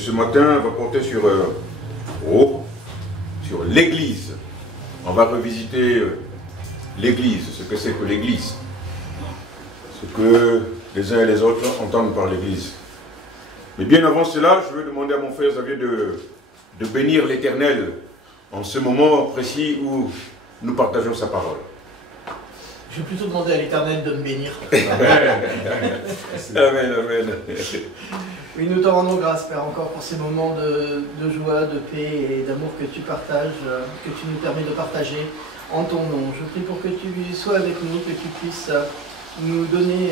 ce matin va porter sur, sur l'Église. On va revisiter l'Église, ce que c'est que l'Église. Ce que les uns et les autres entendent par l'Église. Mais bien avant cela, je veux demander à mon frère Xavier de bénir l'Éternel en ce moment précis où nous partageons sa parole. Je vais plutôt demander à l'Éternel de me bénir. Amen. Amen, amen. Oui, nous te rendons grâce, Père, encore pour ces moments de joie, de paix et d'amour que tu partages, que tu nous permets de partager en ton nom. Je prie pour que tu sois avec nous, que tu puisses nous donner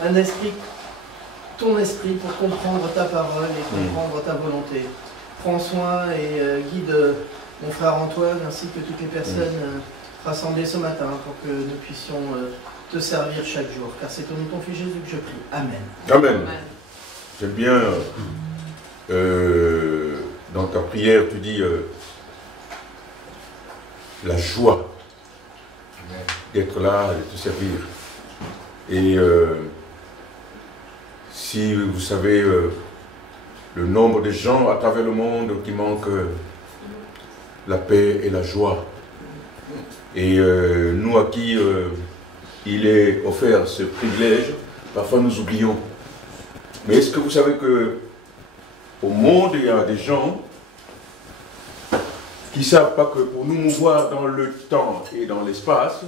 un esprit, ton esprit, pour comprendre ta parole et comprendre ta volonté. Prends soin et guide mon frère Antoine ainsi que toutes les personnes rassemblées ce matin pour que nous puissions te servir chaque jour. Car c'est au nom de ton Fils Jésus que je prie. Amen. Amen. J'aime bien, dans ta prière, tu dis la joie d'être là, de te servir. Et si vous savez le nombre de gens à travers le monde qui manquent la paix et la joie, et nous à qui il est offert ce privilège, parfois nous oublions. Mais est-ce que vous savez que au monde, il y a des gens qui ne savent pas que pour nous mouvoir dans le temps et dans l'espace,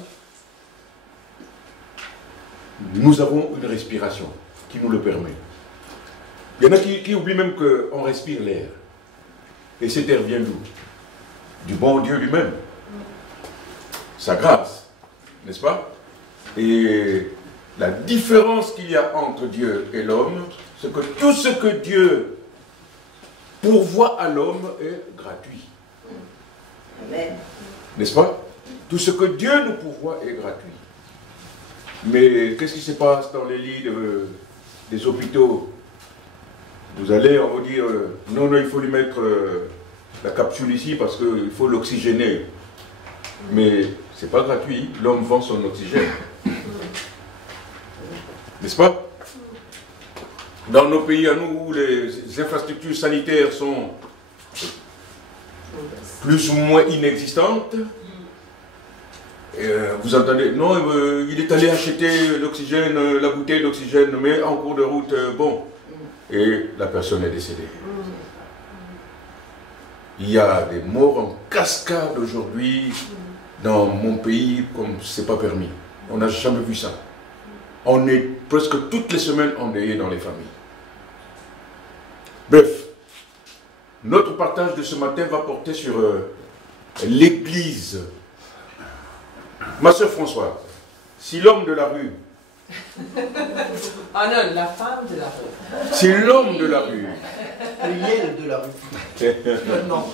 nous avons une respiration qui nous le permet. Il y en a qui oublient même qu'on respire l'air. Et cet air vient d'où? Du bon Dieu lui-même. Sa grâce, n'est-ce pas? Et la différence qu'il y a entre Dieu et l'homme, c'est que tout ce que Dieu pourvoit à l'homme est gratuit. Amen. N'est-ce pas? Tout ce que Dieu nous pourvoit est gratuit. Mais qu'est-ce qui se passe dans les lits des hôpitaux? Vous allez, on va dire, non, non, il faut lui mettre la capsule ici parce qu'il faut l'oxygéner. Mais ce n'est pas gratuit, l'homme vend son oxygène. N'est-ce pas? Dans nos pays à nous, où les infrastructures sanitaires sont plus ou moins inexistantes, vous entendez, non, il est allé acheter l'oxygène, la bouteille d'oxygène, mais en cours de route, bon, et la personne est décédée. Il y a des morts en cascade aujourd'hui dans mon pays comme ce n'est pas permis. On n'a jamais vu ça. On est presque toutes les semaines endeuillés dans les familles. Bref, notre partage de ce matin va porter sur l'Église. Ma soeur Françoise, si l'homme de la rue... Ah non, la femme de la rue. Si l'homme de la rue... Yel de la rue. Maintenant.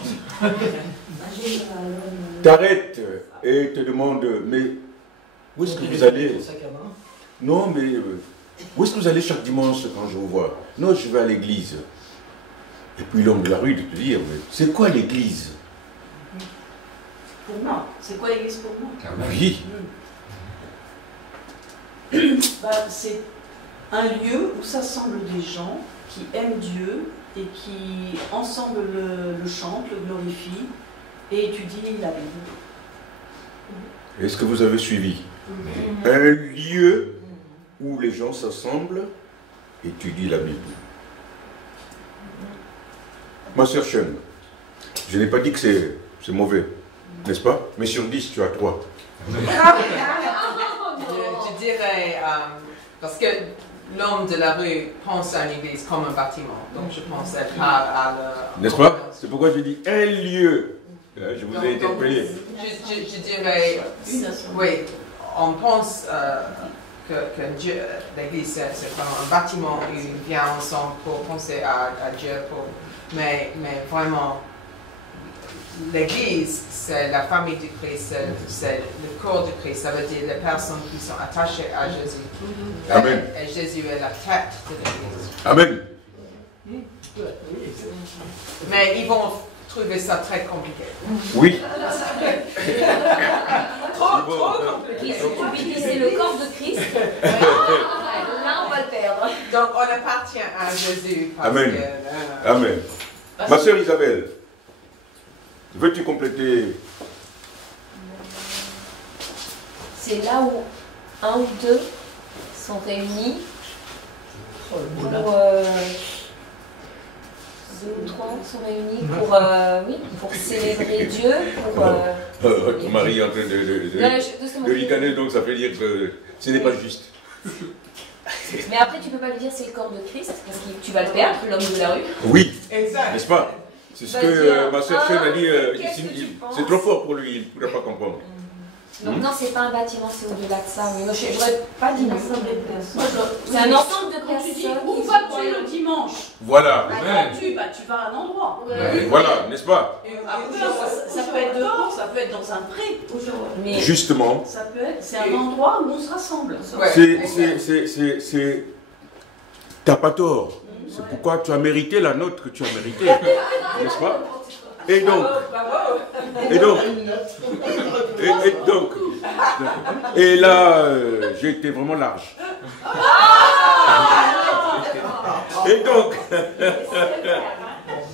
T'arrête et te demande, mais où est-ce que vous allez? Non, mais où est-ce que vous allez chaque dimanche quand je vous vois? Non, je vais à l'église. Et puis l'homme de la rue de te dire, mais c'est quoi l'église? Pour moi, c'est quoi l'église pour moi? Oui. Bah, c'est un lieu où s'assemblent des gens qui aiment Dieu et qui ensemble le chantent, le glorifient et étudient la Bible. Est-ce que vous avez suivi? Un lieu où les gens s'assemblent, étudient la Bible. Ma sœur Chen, je n'ai pas dit que c'est mauvais, n'est-ce pas? Mais sur 10, tu as 3. Je dirais, parce que l'homme de la rue pense à une église comme un bâtiment, donc je pense qu'elle parle à le... N'est-ce pas? C'est pourquoi je dis un lieu. Je vous ai interpellé. Je dirais, oui, on pense que Dieu, l'église, c'est comme un bâtiment où on vient ensemble pour penser à Dieu, mais vraiment, l'église, c'est la famille du Christ, c'est le corps du Christ, ça veut dire les personnes qui sont attachées à Jésus. Amen. Et Jésus est la tête de l'église. Amen. Mais ils vont trouver ça très compliqué. Oui. Trop compliqué. C'est le corps de Christ. Là, on va le perdre. Donc on appartient à Jésus. Parce Amen. Que, Amen. Ma sœur Isabelle, veux-tu compléter? C'est là où un ou deux sont réunis pour... deux ou trois sont réunis pour, oui, pour célébrer Dieu, pour... Votre mari est en train de ricaner, donc ça veut dire que ce n'est pas juste. Mais après, tu peux pas lui dire c'est le corps de Christ, parce que tu vas le perdre, l'homme de la rue. Oui, exact. n'est-ce pas? C'est ce que ma sœur Chen a dit, c'est trop fort pour lui, il ne pourrait pas comprendre. Donc non, c'est pas un bâtiment, c'est au-delà de ça. Mais non, je n'aurais pas dit c'est un ensemble de personnes. Où vas-tu le dimanche? Voilà. Tu vas à un endroit. Voilà, n'est-ce pas? Ça peut être dehors, ça peut être dans un pré. Mais justement, C'est un endroit où on se rassemble. t'as pas tort. C'est pourquoi tu as mérité la note que tu as méritée, n'est-ce pas? Et donc, et là, j'ai été vraiment large. Et donc,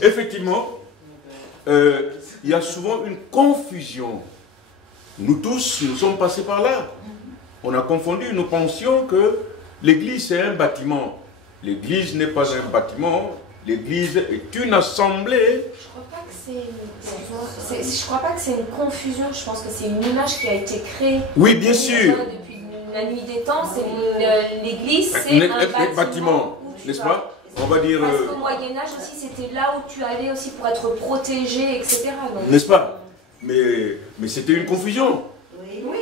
effectivement, il y a souvent une confusion. Nous tous, nous sommes passés par là. On a confondu, nous pensions que l'église c'est un bâtiment. L'église n'est pas un bâtiment. L'église est une assemblée. je crois pas que c'est une confusion. Je pense que c'est une image qui a été créée. Oui, bien sûr. Depuis la nuit des temps, c'est l'église, c'est un bâtiment, n'est-ce pas? On va dire. Parce qu'au Moyen-Âge aussi, c'était là où tu allais aussi pour être protégé, etc. N'est-ce pas? Mais c'était une confusion.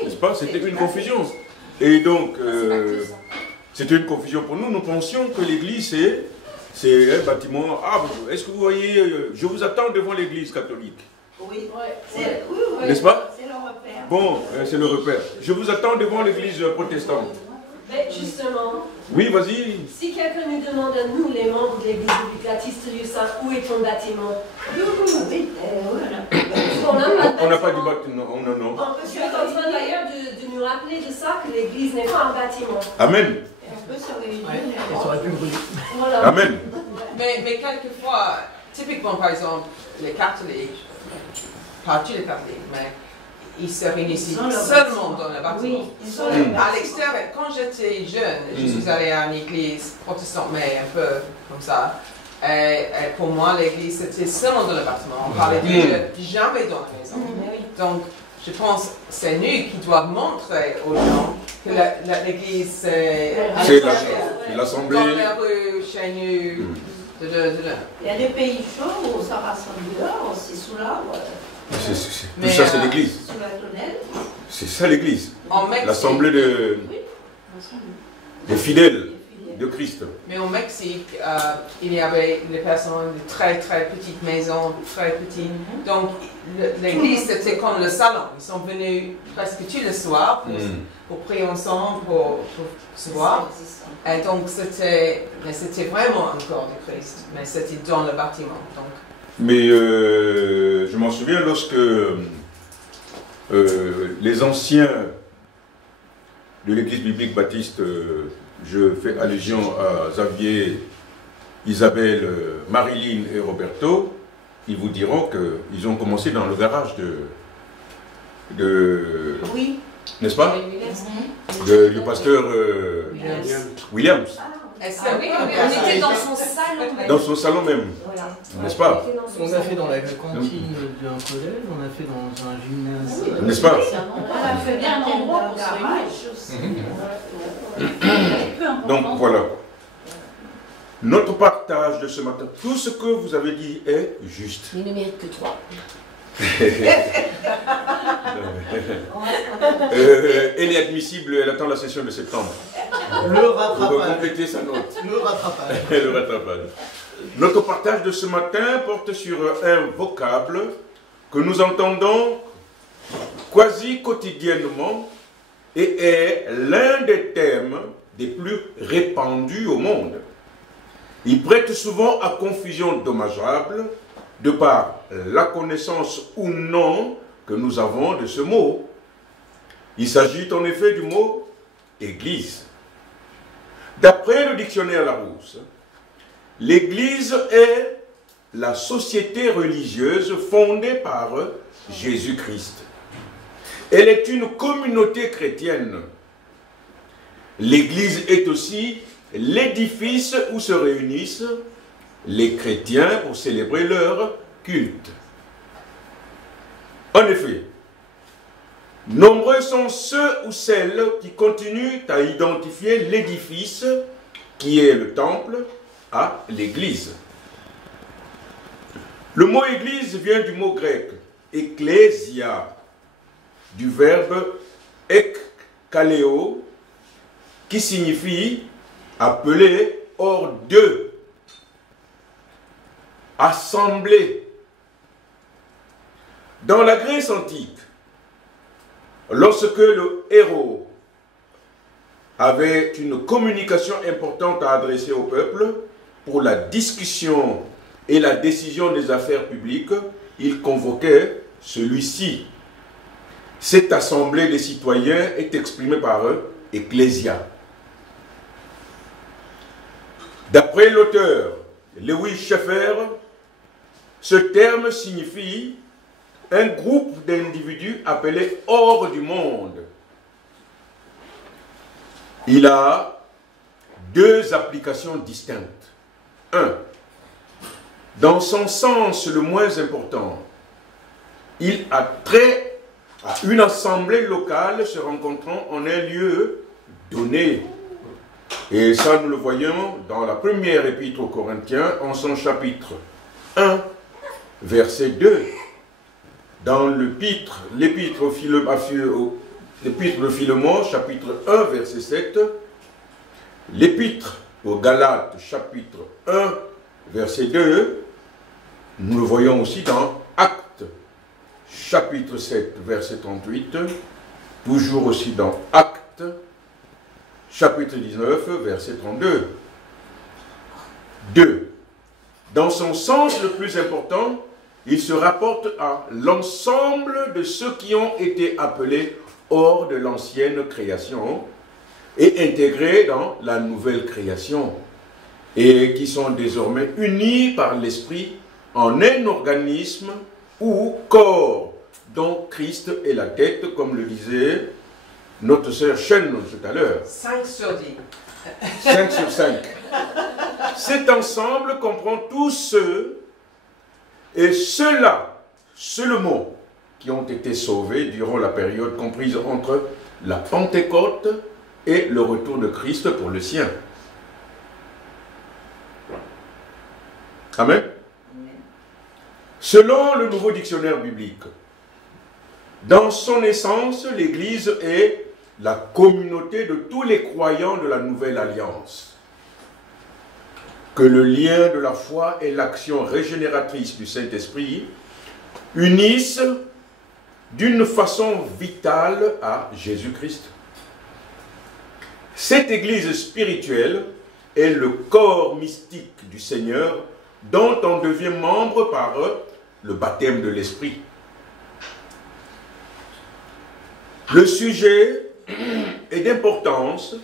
N'est-ce pas? C'était une confusion. Et donc, c'était une confusion pour nous. Nous pensions que l'église, c'est un bâtiment. Ah, est-ce que vous voyez, je vous attends devant l'église catholique. Oui. N'est-ce pas? C'est le repère. Bon, c'est le repère. Je vous attends devant l'église protestante. Mais justement, Oui, vas-y. si quelqu'un nous demande à nous, les membres de l'église baptiste du Saint, où est ton bâtiment? On n'a pas dit bâtiment. Non. Je suis en train d'ailleurs de nous rappeler de ça, que l'église n'est pas un bâtiment. Amen. Ça aurait pu brûler. Voilà. Amen. Mais quelquefois, typiquement par exemple, les catholiques, pas tous les catholiques, mais ils se réunissent seulement dans le bâtiment. À l'extérieur, quand j'étais jeune, je suis allée à une église protestante, mais un peu comme ça. Et pour moi, l'église, c'était seulement dans le bâtiment. On parlait de Dieu, jamais dans la maison. Donc, je pense que c'est nous qui doivent montrer aux gens que l'église, c'est l'assemblée. dans la rue, chez nous. Il y a des pays chauds où ça rassemble dehors, aussi sous l'arbre. Tout ça, c'est l'église. Sous la tonnelle. C'est ça l'église. En Mexique, L'assemblée des fidèles de Christ. mais au Mexique, il y avait des personnes de très très petites maisons, très petites. Donc l'église c'était comme le salon. Ils sont venus presque tous les soirs pour prier ensemble, pour se voir. Et donc c'était vraiment un corps de Christ, mais c'était dans le bâtiment. Donc. Mais je m'en souviens lorsque les anciens de l'église biblique baptiste, je fais allusion à Xavier, Isabelle, Marilyn et Roberto, ils vous diront qu'ils ont commencé dans le garage Oui. n'est-ce pas? Du pasteur Williams. On était dans son salon même. Dans son salon même, Voilà. n'est-ce pas? On a fait dans la cantine d'un collège, on a fait dans un gymnase. N'est-ce pas? On a fait bien un endroit pour se réunir. Donc voilà. Notre partage de ce matin, tout ce que vous avez dit est juste. Il ne mérite que 3. Elle est admissible, elle attend la session de septembre. Le Pour rattrapage. compléter sa note. Le rattrapage. Le rattrapage. Notre partage de ce matin porte sur un vocable que nous entendons quasi quotidiennement et est l'un des thèmes des plus répandus au monde. Il prête souvent à confusion dommageable de par la connaissance ou non que nous avons de ce mot. Il s'agit en effet du mot « Église ». D'après le dictionnaire Larousse, l'Église est la société religieuse fondée par Jésus-Christ. Elle est une communauté chrétienne. L'Église est aussi l'édifice où se réunissent les chrétiens pour célébrer leur culte. En effet, nombreux sont ceux ou celles qui continuent à identifier l'édifice qui est le temple à l'Église. Le mot Église vient du mot grec ecclésia, du verbe ekkaleo, qui signifie appeler hors d'eux, assembler. Dans la Grèce antique, lorsque le héros avait une communication importante à adresser au peuple pour la discussion et la décision des affaires publiques, il convoquait celui-ci. Cette assemblée des citoyens est exprimée par ecclésia. D'après l'auteur Lewis Schaeffer, ce terme signifie un groupe d'individus appelés hors du monde. Il a deux applications distinctes. 1. Dans son sens le moins important, il a trait à une assemblée locale se rencontrant en un lieu donné. Et ça, nous le voyons dans la première épître aux Corinthiens, en son chapitre 1, verset 2. Dans l'épître de Philémon, chapitre 1, verset 7. L'épître aux Galates, chapitre 1, verset 2. Nous le voyons aussi dans Actes, chapitre 7, verset 38. Toujours aussi dans Actes, chapitre 19, verset 32. 2. Dans son sens le plus important, il se rapporte à l'ensemble de ceux qui ont été appelés hors de l'ancienne création et intégrés dans la nouvelle création, et qui sont désormais unis par l'Esprit en un organisme ou corps dont Christ est la tête, comme le disait notre sœur Chen tout à l'heure. 5 sur 10. 5 sur 5. Cet ensemble comprend tous ceux et ceux-là, seulement, qui ont été sauvés durant la période comprise entre la Pentecôte et le retour de Christ pour le sien. Amen. Selon le nouveau dictionnaire biblique, dans son essence, l'Église est la communauté de tous les croyants de la Nouvelle Alliance. Que le lien de la foi et l'action régénératrice du Saint-Esprit unissent d'une façon vitale à Jésus-Christ. Cette Église spirituelle est le corps mystique du Seigneur dont on devient membre par le baptême de l'Esprit. Le sujet est d'importance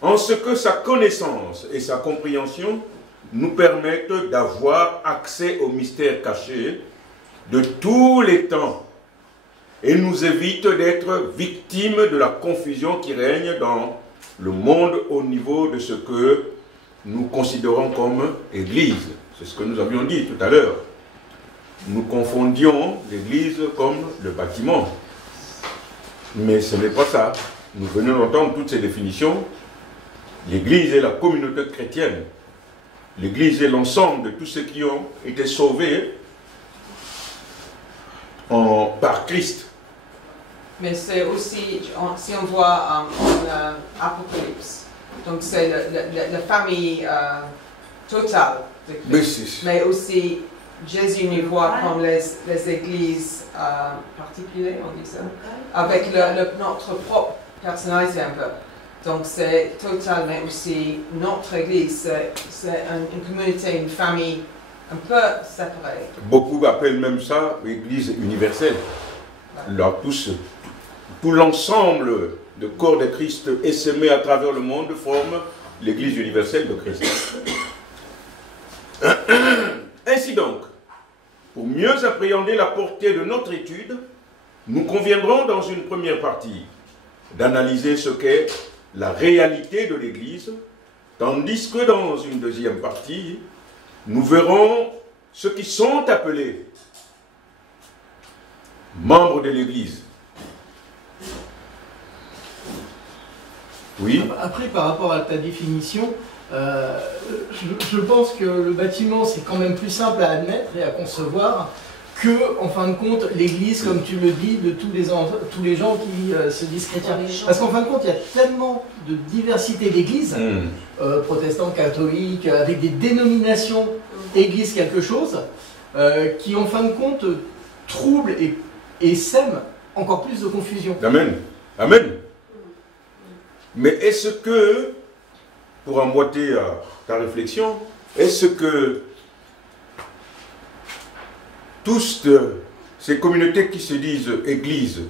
en ce que sa connaissance et sa compréhension nous permettent d'avoir accès aux mystères cachés de tous les temps et nous évitent d'être victimes de la confusion qui règne dans le monde au niveau de ce que nous considérons comme Église. C'est ce que nous avions dit tout à l'heure. Nous confondions l'Église comme le bâtiment. Mais ce n'est pas ça. Nous venons d'entendre toutes ces définitions. L'Église est la communauté chrétienne. L'Église est l'ensemble de tous ceux qui ont été sauvés par Christ. Mais c'est aussi, si on voit en Apocalypse, donc c'est la famille totale de Christ. Mais aussi, Jésus nous voit comme les églises particulières, on dit ça, avec notre propre personnalité un peu. Donc c'est total, mais aussi notre église, c'est une communauté, une famille un peu séparée. Beaucoup appellent même ça l'église universelle. Là, tout l'ensemble du corps de Christ essaimé à travers le monde forme l'Église universelle de Christ. Ainsi donc, pour mieux appréhender la portée de notre étude, nous conviendrons dans une première partie d'analyser ce qu'est la réalité de l'Église, tandis que dans une deuxième partie, nous verrons ceux qui sont appelés membres de l'Église. Oui. Après, par rapport à ta définition, je pense que le bâtiment, c'est quand même plus simple à admettre et à concevoir que, en fin de compte, l'Église, comme tu le dis, de tous les gens qui se disent chrétiens. Parce qu'en fin de compte, il y a tellement de diversité d'églises, protestantes, catholiques, avec des dénominations église quelque chose, qui, en fin de compte, troublent et sèment encore plus de confusion. Amen. Amen. Mais est-ce que, pour emboîter ta réflexion, est-ce que toutes ces communautés qui se disent églises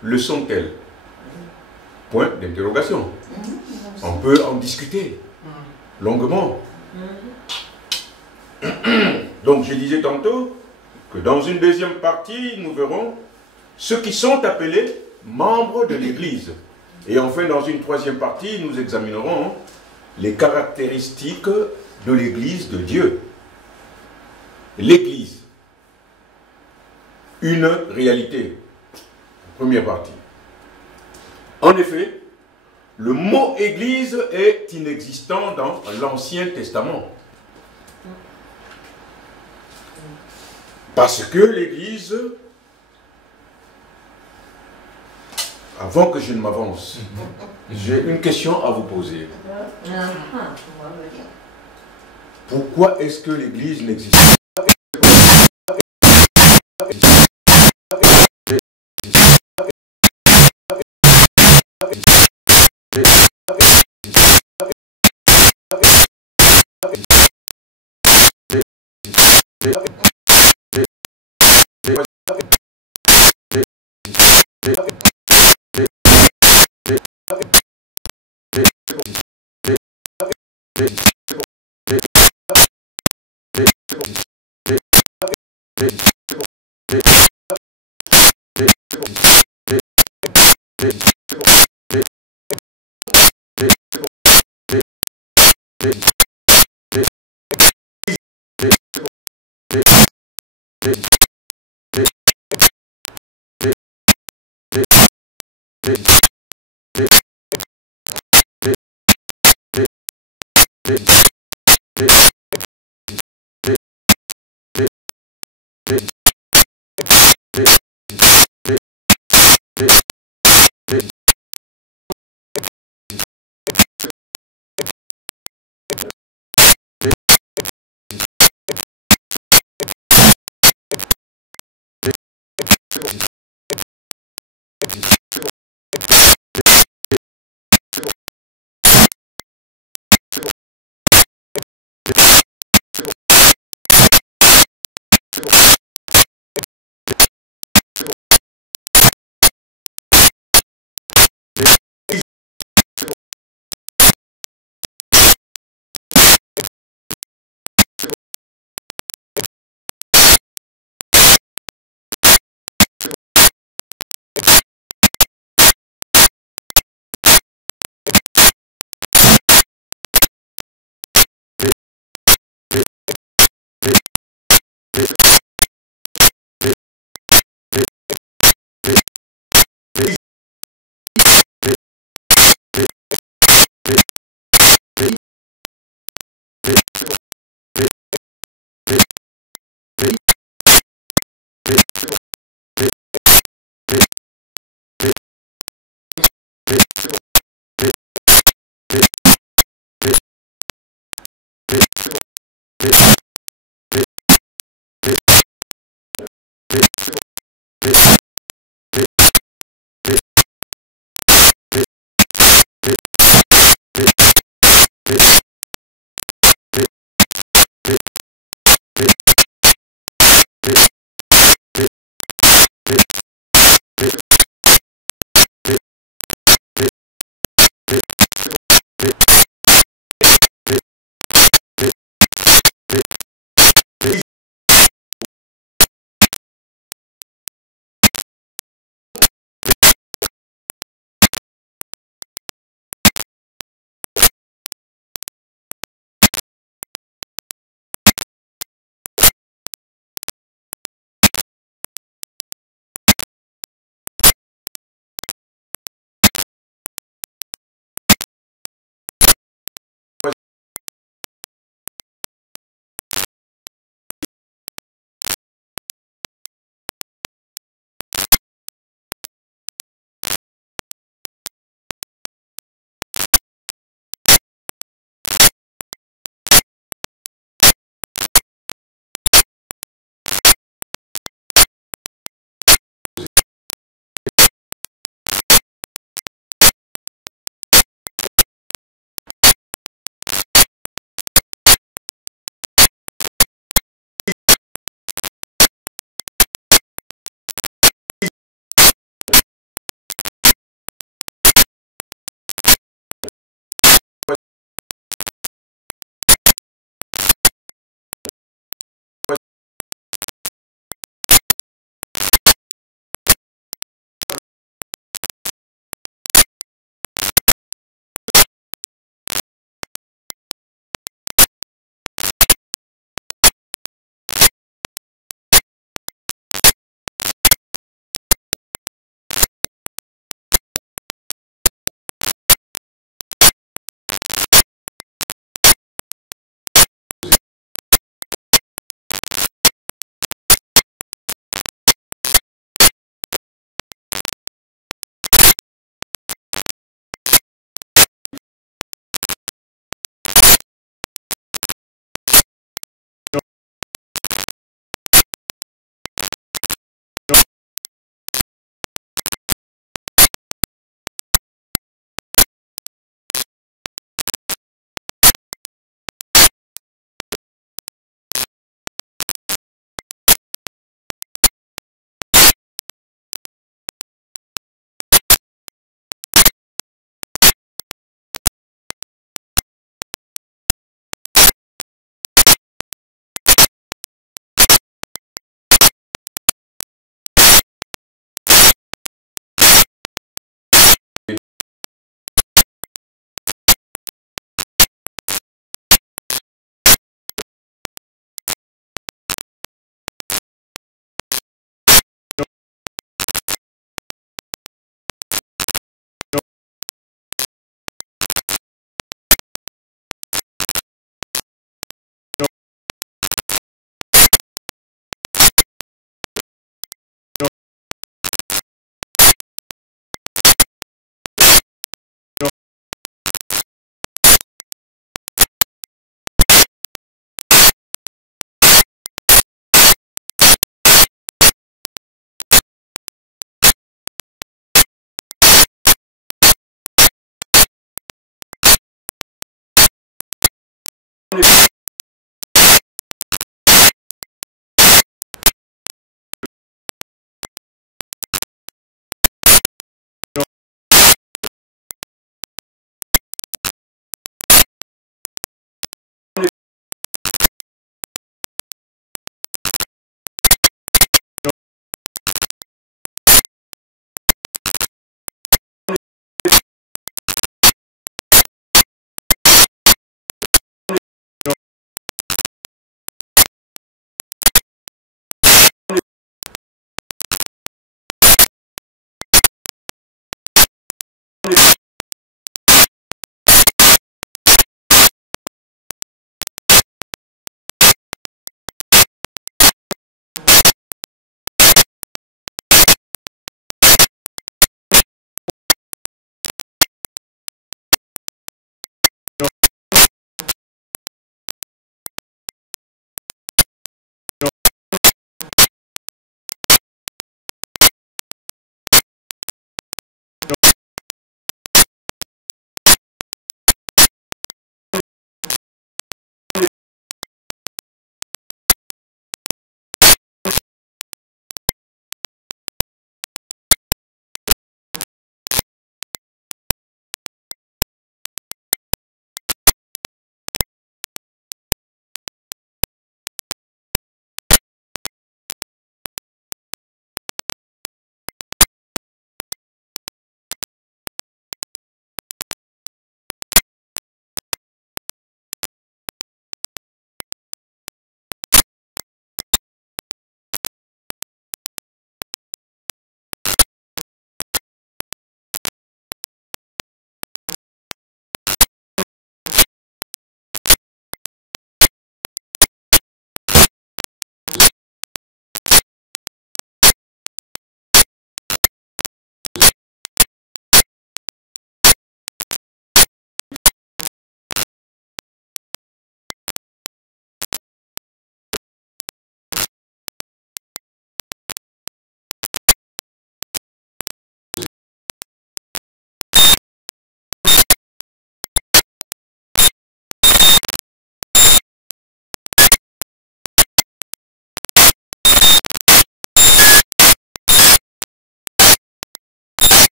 le sont-elles? Point d'interrogation. On peut en discuter longuement. Donc je disais tantôt que dans une deuxième partie, nous verrons ceux qui sont appelés membres de l'Église. Et enfin, dans une troisième partie, nous examinerons les caractéristiques de l'Église de Dieu. L'Église, une réalité. Première partie. En effet, le mot Église est inexistant dans l'Ancien Testament. Parce que l'Église, avant que je ne m'avance, j'ai une question à vous poser. Pourquoi est-ce que l'Église n'existe pas?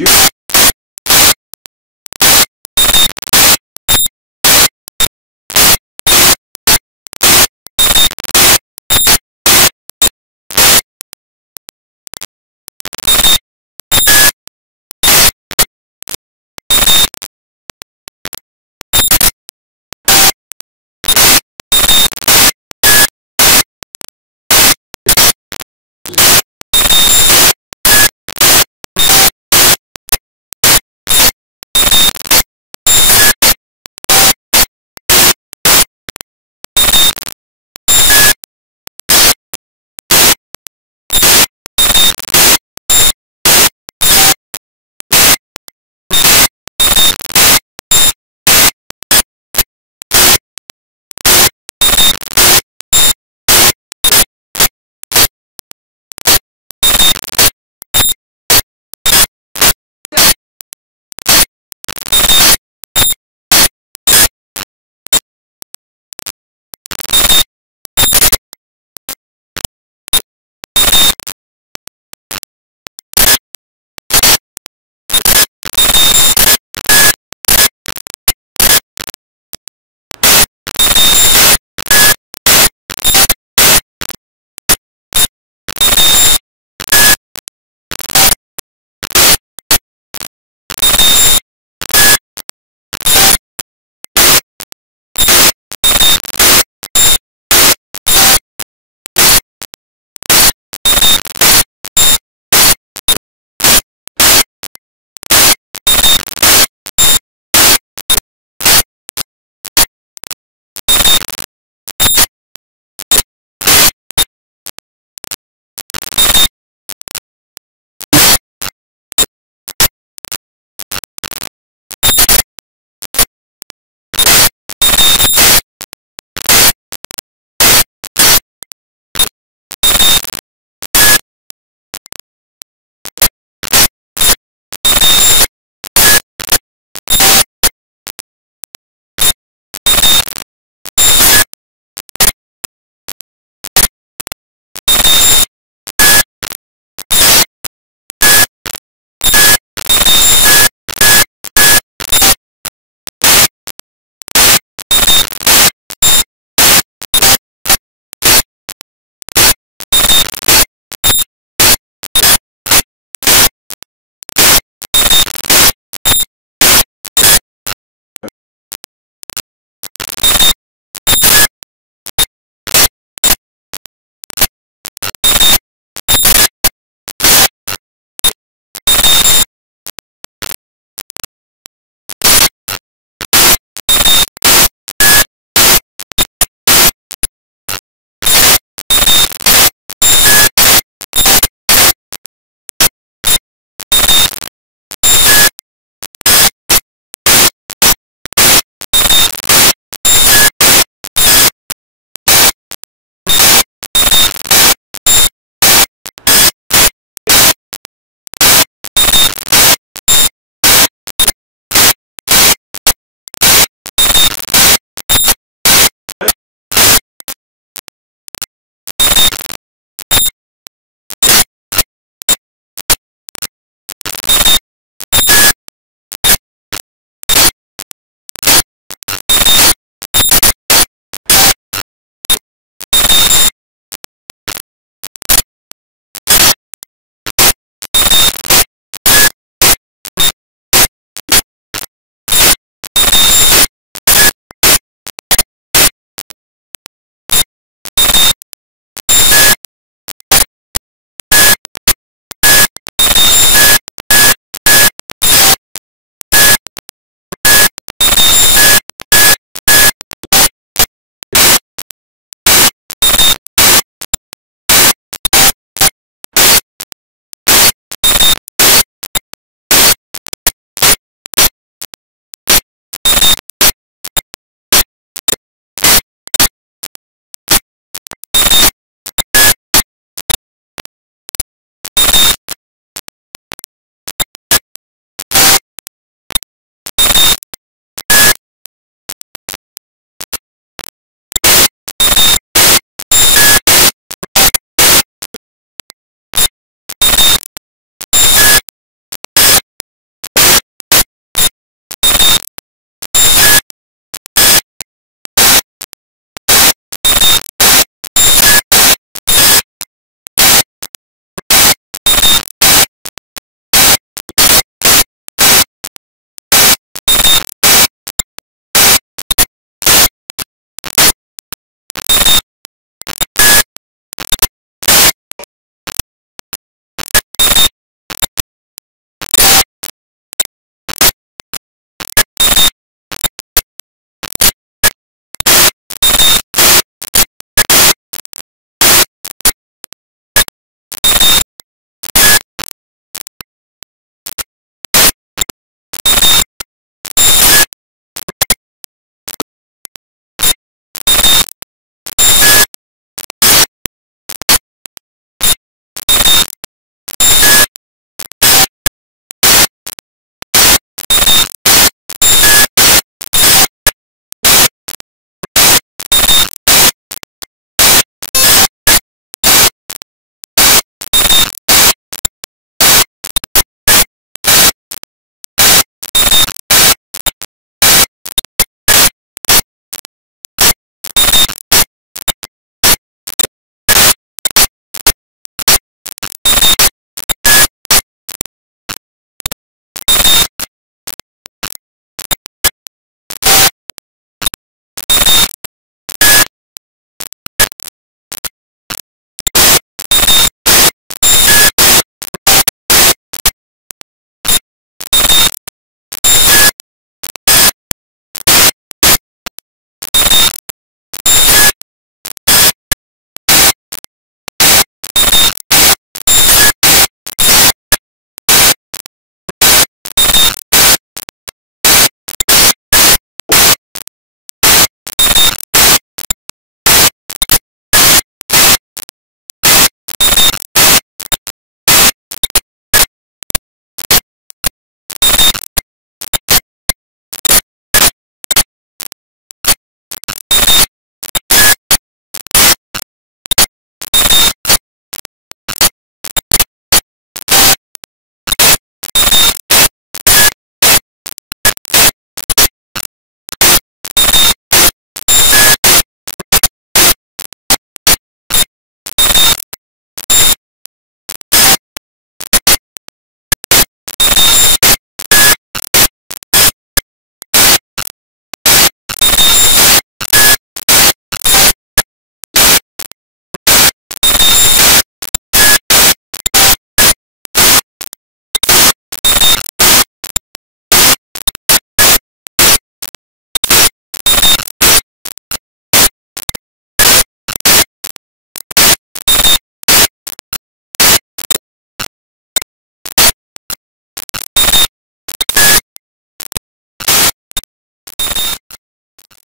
You